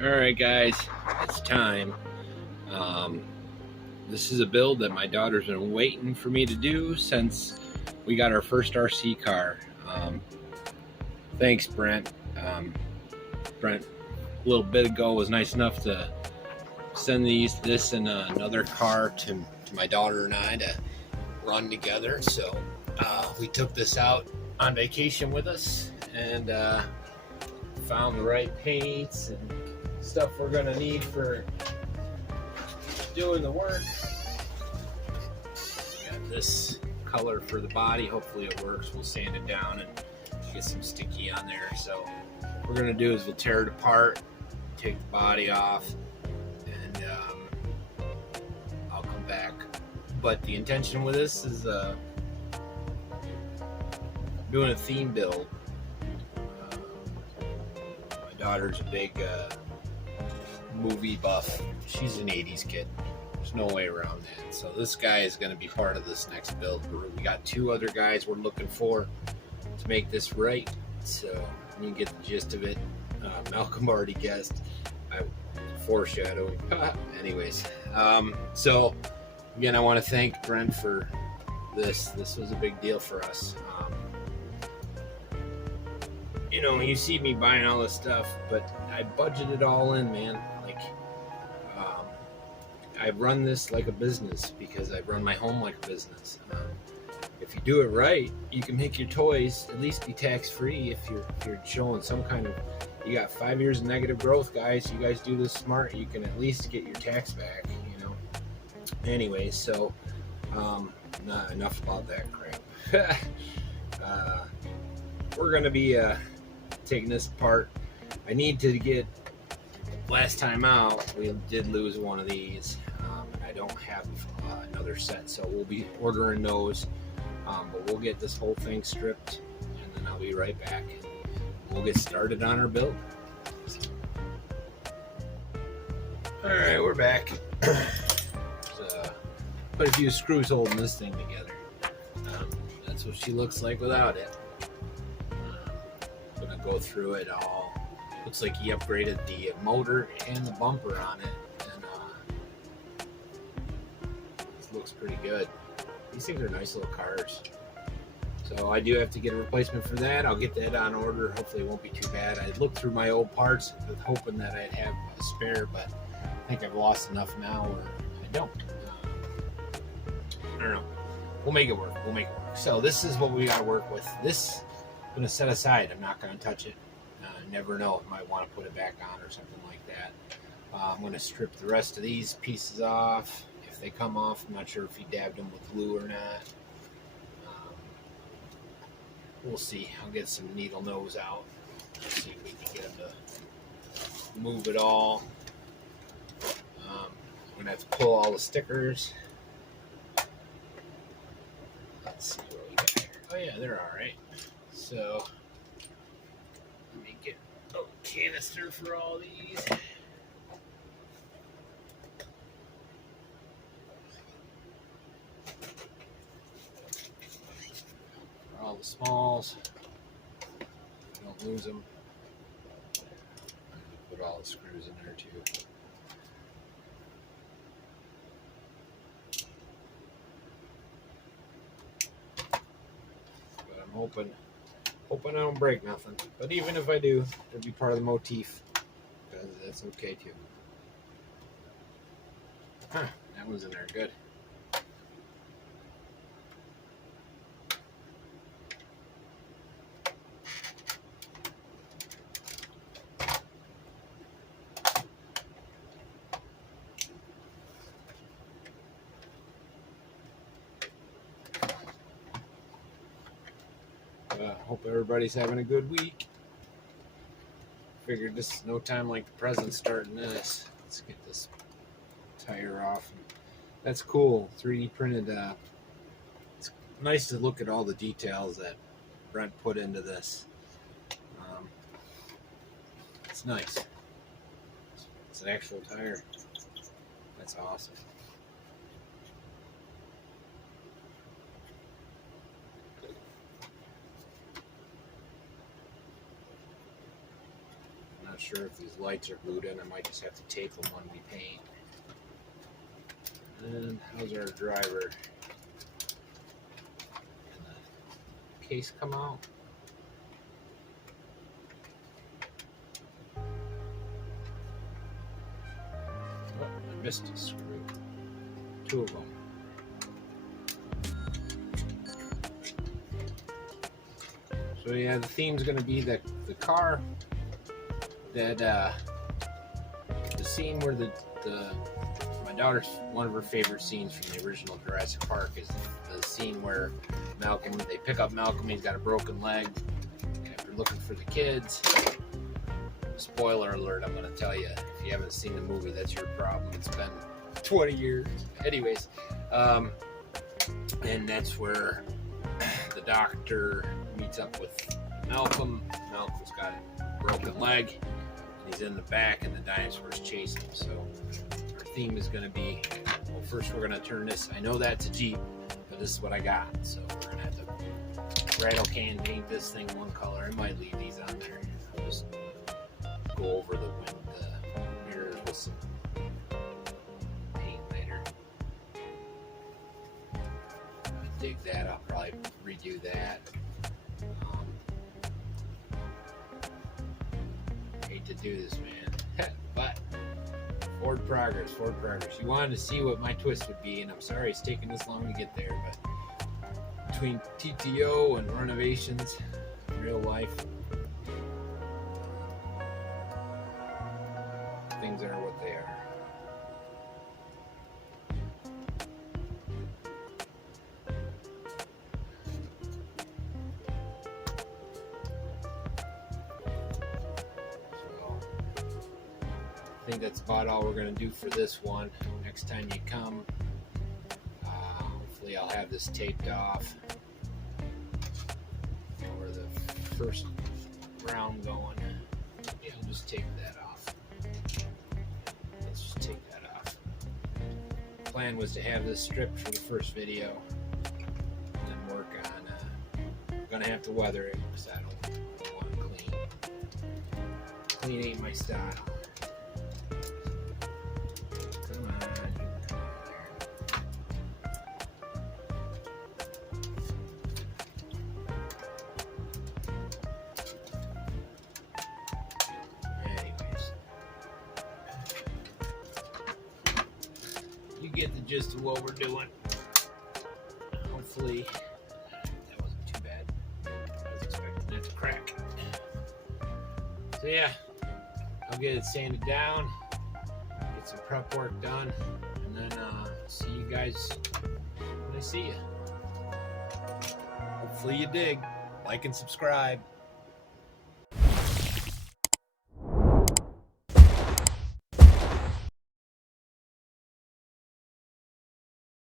Alright guys, it's time. Um, this is a build that my daughter's been waiting for me to do since we got our first RC car. Thanks Brent. Brent a little bit ago was nice enough to send this and another car to my daughter and I to run together. So we took this out on vacation with us and found the right paints and stuff we're gonna need for doing the work. Got this color for the body. Hopefully it works. We'll sand it down and get some sticky on there. So what we're gonna do is we'll tear it apart, take the body off, and I'll come back. But the intention with this is doing a theme build. My daughter's a big movie buff. She's an 80s kid. There's no way around that. So this guy is going to be part of this next build. We got two other guys we're looking for to make this right. So you can get the gist of it. Malcolm already guessed. I foreshadowed. Anyways, so again, I want to thank Brent for this. This was a big deal for us. You know, you see me buying all this stuff, but I budgeted all in, man. Like, I run this like a business because I run my home like a business. If you do it right, you can make your toys at least be tax-free if you're showing some kind of. You got 5 years of negative growth, guys. You guys do this smart, you can at least get your tax back. You know. Anyway, so not enough about that crap. We're gonna be taking this apart. I need to get. Last time out, we did lose one of these. I don't have another set, so we'll be ordering those. But we'll get this whole thing stripped, and then I'll be right back. We'll get started on our build. All right, we're back. Quite a few screws holding this thing together. That's what she looks like without it. I'm gonna go through it all. Looks like he upgraded the motor and the bumper on it, and this looks pretty good. These things are nice little cars. So I do have to get a replacement for that. I'll get that on order. Hopefully it won't be too bad. I looked through my old parts with hoping that I'd have a spare, but I think I've lost enough now, or I don't. I don't know. We'll make it work. We'll make it work. So this is what we got to work with. This I'm going to set aside. I'm not going to touch it. Never know. I might want to put it back on or something like that. I'm going to strip the rest of these pieces off. If they come off, I'm not sure if he dabbed them with glue or not. We'll see. I'll get some needle nose out. Let's see if we can get him to move it all. I'm going to have to pull all the stickers. Let's see what we got here. Oh yeah, they're alright. So let me get a canister for all these. For all the smalls. Don't lose them. Put all the screws in there too. But I'm hoping I don't break nothing. But even if I do, it'll be part of the motif. Because that's okay too. Huh, that one's in there good. Hope everybody's having a good week. Figured this is no time like the present starting this. Let's get this tire off. That's cool. 3D printed. It's nice to look at all the details that Brent put into this. It's nice. It's an actual tire. That's awesome. sure if these lights are glued in. I might just have to tape them when we paint. And how's our driver? Can the case come out? Oh, I missed a screw. 2 of them. So yeah, the theme's going to be the car that the scene where my daughter's one of her favorite scenes from the original Jurassic Park is the scene where they pick up Malcolm. He's got a broken leg after looking for the kids. Spoiler alert! I'm going to tell you, if you haven't seen the movie, that's your problem. It's been 20 years. Anyways, and that's where the doctor meets up with Malcolm. Malcolm's got a broken leg, and he's in the back, and the dinosaur's chasing him. So our theme is going to be, well, first we're going to turn this. I know that's a Jeep, but this is what I got. So we're going to have to rattle can paint this thing one color. I might leave these on there. I'll just go over the mirrors with some paint later. Dig that. I'll probably redo that. Hate to do this, man, but forward progress. You wanted to see what my twist would be, and I'm sorry it's taking this long to get there, but between TTO and renovations, real life, things are what they are. I think that's about all we're going to do for this one. Next time you come, hopefully I'll have this taped off, or the first round going. Yeah, I'll just tape that off. Let's just take that off. The plan was to have this stripped for the first video, and then work on, I'm going to have to weather it because I don't want it clean. Clean ain't my style. You get the gist of what we're doing. Hopefully, that wasn't too bad. I was expecting that to crack. So yeah, I'll get it sanded down, get some prep work done, and then see you guys when I see you. Hopefully you dig. Like and subscribe.